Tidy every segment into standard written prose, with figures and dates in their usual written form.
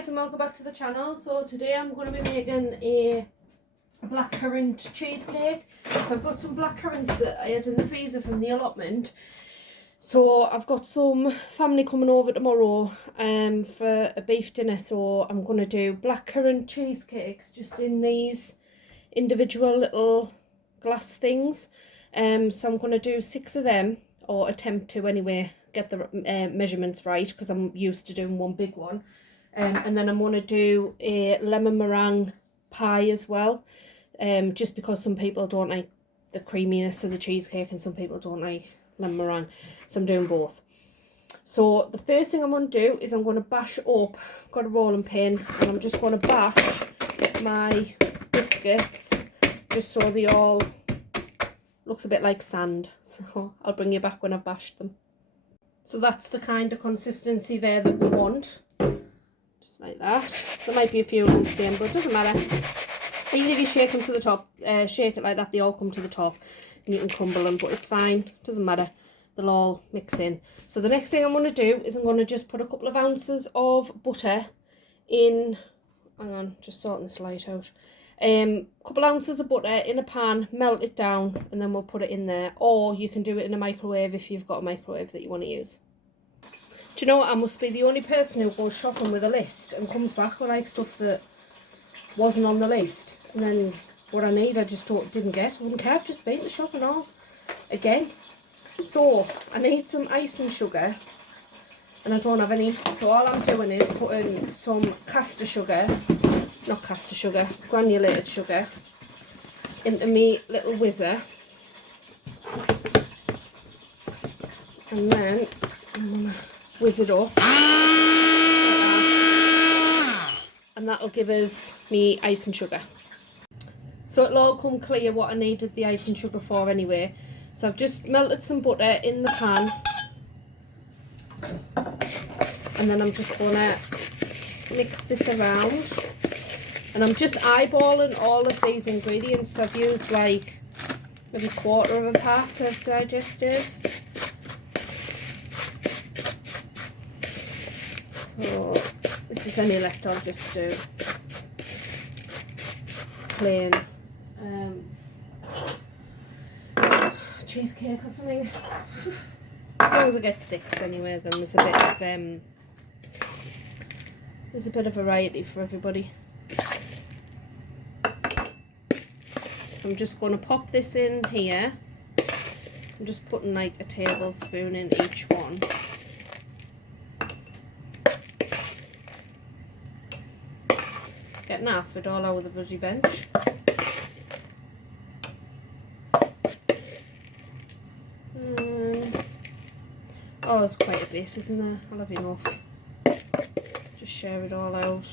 guys, and welcome back to the channel. So today I'm going to be making a blackcurrant cheesecake. So I've got some blackcurrants that I had in the freezer from the allotment. So I've got some family coming over tomorrow for a beef dinner, so I'm going to do blackcurrant cheesecakes just in these individual little glass things. So I'm going to do 6 of them, or attempt to anyway, get the measurements right, because I'm used to doing one big one. And then I'm going to do a lemon meringue pie as well, just because some people don't like the creaminess of the cheesecake and some people don't like lemon meringue, so I'm doing both. So the first thing I'm going to do is I'm going to bash up, I've got a rolling pin, and I'm just going to bash my biscuits just so they all looks a bit like sand. So I'll bring you back when I've bashed them. So that's the kind of consistency there that we want, just like that. There might be a few of the same, but it doesn't matter. Even if you shake them to the top, shake it like that, they all come to the top and you can crumble them, but it's fine, doesn't matter, they'll all mix in. So the next thing I'm going to do is I'm going to just put a couple of ounces of butter in, hang on, just sorting this light out, couple ounces of butter in a pan, melt it down, and then we'll put it in there. Or you can do it in a microwave if you've got a microwave that you want to use. Do you know what, I must be the only person who goes shopping with a list and comes back with like stuff that wasn't on the list, and then what I need I just didn't get. I wouldn't care, I've just been to shop and all again. So I need some icing sugar, and I don't have any, so all I'm doing is putting some caster sugar, not caster sugar, granulated sugar, into me little whizzer, and then I'm gonna whiz it up, and that'll give us me icing sugar. So it'll all come clear what I needed the icing sugar for anyway. So I've just melted some butter in the pan, and then I'm just gonna mix this around, and I'm just eyeballing all of these ingredients. So I've used like maybe a quarter of a pack of digestives. So if there's any left, I'll just do plain cheesecake or something. As long as I get 6 anyway, then there's a bit of variety for everybody. So I'm just going to pop this in here. I'm just putting like a tablespoon in each one. Getting half it all over the bloody bench. Oh, it's quite a bit, isn't there? I'll have enough. Just share it all out.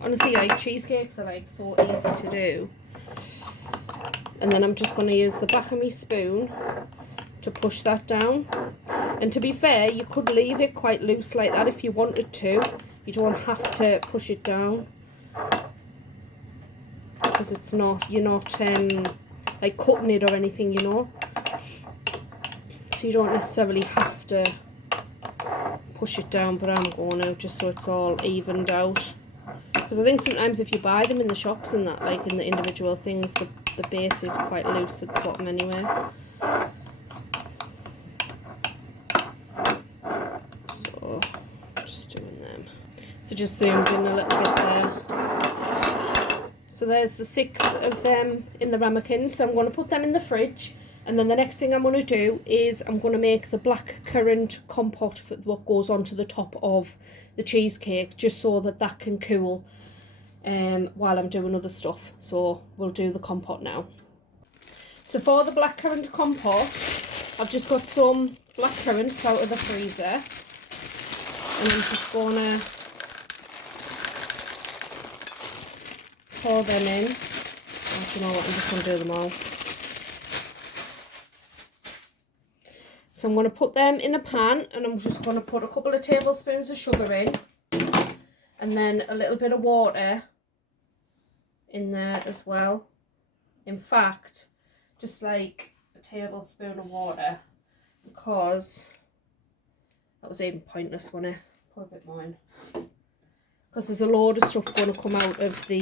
Honestly, like, cheesecakes are like so easy to do. And then I'm just going to use the back of my spoon to push that down. And to be fair, you could leave it quite loose like that if you wanted to. You don't have to push it down, because it's not, you're not like cutting it or anything, you know. So you don't necessarily have to push it down, but I'm going to, just so it's all evened out. Because I think sometimes if you buy them in the shops and that, like in the individual things, the base is quite loose at the bottom anyway. So just doing them. So just zoomed in a little bit there. So there's the 6 of them in the ramekins. So I'm going to put them in the fridge, and then the next thing I'm going to do is I'm going to make the blackcurrant compote for what goes onto the top of the cheesecake, just so that that can cool while I'm doing other stuff. So we'll do the compote now. So for the blackcurrant compote, I've just got some blackcurrants out of the freezer, and I'm just going to pour them in. Oh, you know what, I'm just going to do them all. So I'm going to put them in a pan, and I'm just going to put a couple of tablespoons of sugar in, and then a little bit of water in there as well. In fact, just like a tablespoon of water, because That was even pointless, wasn't it? Put a bit more in. Because there's a load of stuff going to come out of the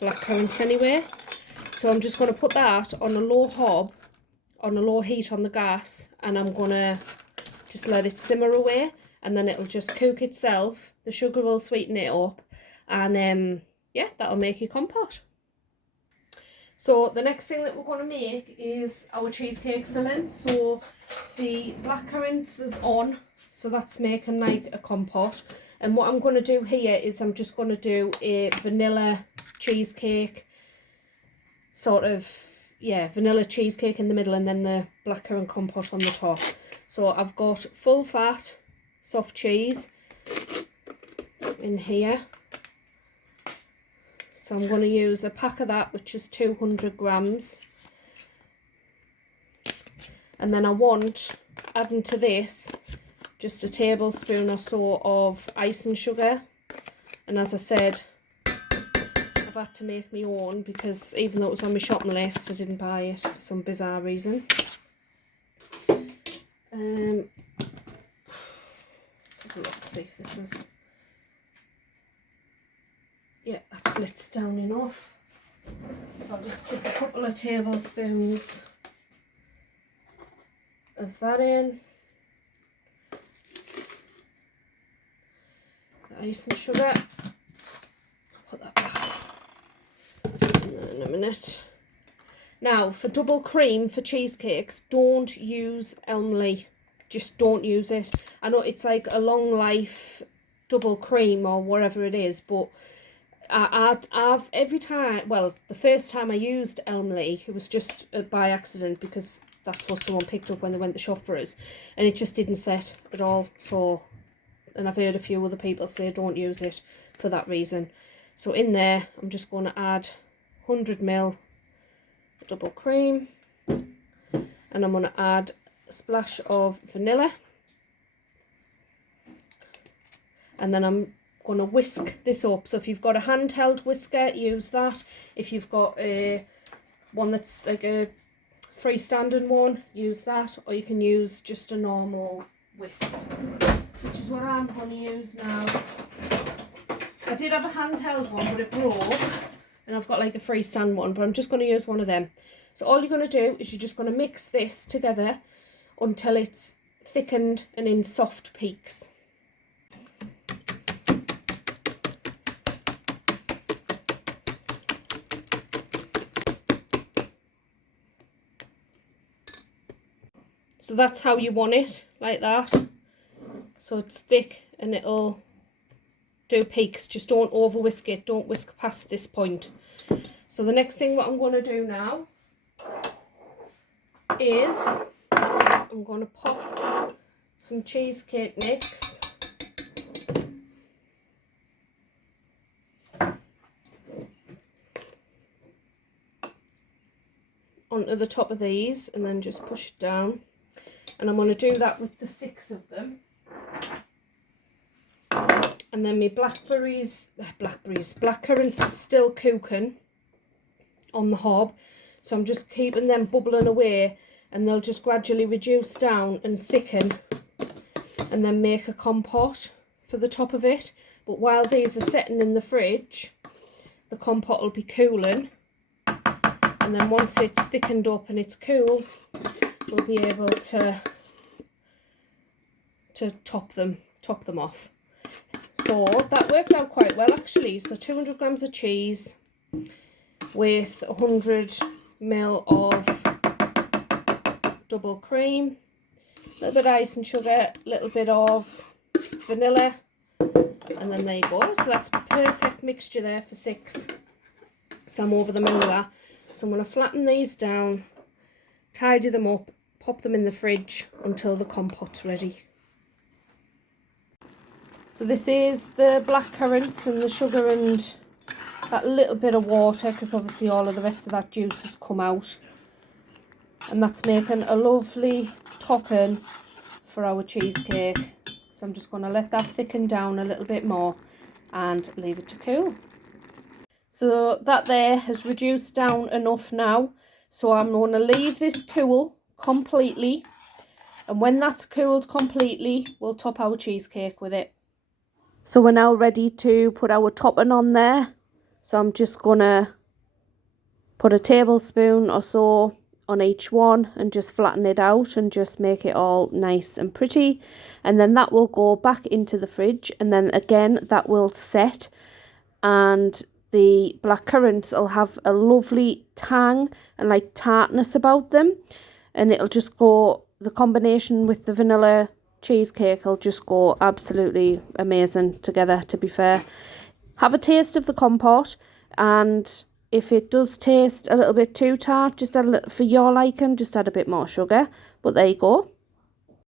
blackcurrants anyway. So I'm just going to put that on a low hob, on a low heat on the gas, and I'm going to just let it simmer away, and then it'll just cook itself. The sugar will sweeten it up, and yeah, that'll make your compote. So the next thing that we're going to make is our cheesecake filling. So the blackcurrants is on, so that's making like a compote. And what I'm going to do here is I'm just going to do a vanilla cheesecake, sort of, yeah, vanilla cheesecake in the middle, and then the blackcurrant compote on the top. So I've got full fat soft cheese in here. So I'm going to use a pack of that, which is 200 grams. And then I want, adding to this, just a tablespoon or so of icing sugar. And as I said, I've had to make my own because even though it was on my shopping list, I didn't buy it for some bizarre reason. Let's have a look, see if this is... Yeah, that splits down enough. So I'll just stick a couple of tablespoons of that in. The icing sugar. I'll put that back in a minute. Now, for double cream for cheesecakes, don't use Elmley. Just don't use it. I know it's like a long life double cream or whatever it is, but I've every time, well, the first time I used Elmley, it was just by accident because that's what someone picked up when they went to shop for us, and it just didn't set at all. So, and I've heard a few other people say don't use it for that reason. So in there, I'm just going to add 100 ml double cream, and I'm going to add a splash of vanilla, and then I'm going to whisk this up. So if you've got a handheld whisker, use that. If you've got a one that's like a freestanding one, use that, or you can use just a normal whisk, which is what I'm going to use now. I did have a handheld one, but it broke, and I've got like a freestand one, but I'm just going to use one of them. So all you're going to do is you're just going to mix this together until it's thickened and in soft peaks. So that's how you want it, like that. So it's thick and it'll do peaks. Just don't over whisk it. Don't whisk past this point. So the next thing what I'm going to do now is I'm going to pop some cheesecake mix onto the top of these and then just push it down. And I'm going to do that with the 6 of them. And then my blackcurrants are still cooking on the hob. So I'm just keeping them bubbling away, and they'll just gradually reduce down and thicken and then make a compote for the top of it. But while these are setting in the fridge, the compote will be cooling. And then once it's thickened up and it's cool, we'll be able to top them off. So that worked out quite well actually. So 200 grams of cheese with 100 ml of double cream, a little bit of ice and sugar, a little bit of vanilla, and then there you go. So that's a perfect mixture there for 6. So I'm over the moon with that. So I'm going to flatten these down, tidy them up, pop them in the fridge until the compote's ready. So this is the blackcurrants and the sugar and that little bit of water, because obviously all of the rest of that juice has come out. And that's making a lovely topping for our cheesecake. So I'm just going to let that thicken down a little bit more and leave it to cool. So that there has reduced down enough now. So I'm going to leave this cool completely. And when that's cooled completely, we'll top our cheesecake with it. So we're now ready to put our topping on there. So I'm just gonna put a tablespoon or so on each one and just flatten it out and just make it all nice and pretty. And then that will go back into the fridge, and then again that will set, and the blackcurrants will have a lovely tang and like tartness about them, and it'll just go, the combination with the vanilla cheesecake will just go absolutely amazing together, to be fair. Have a taste of the compote, and if it does taste a little bit too tart, just add a little, for your liking, just add a bit more sugar. But there you go.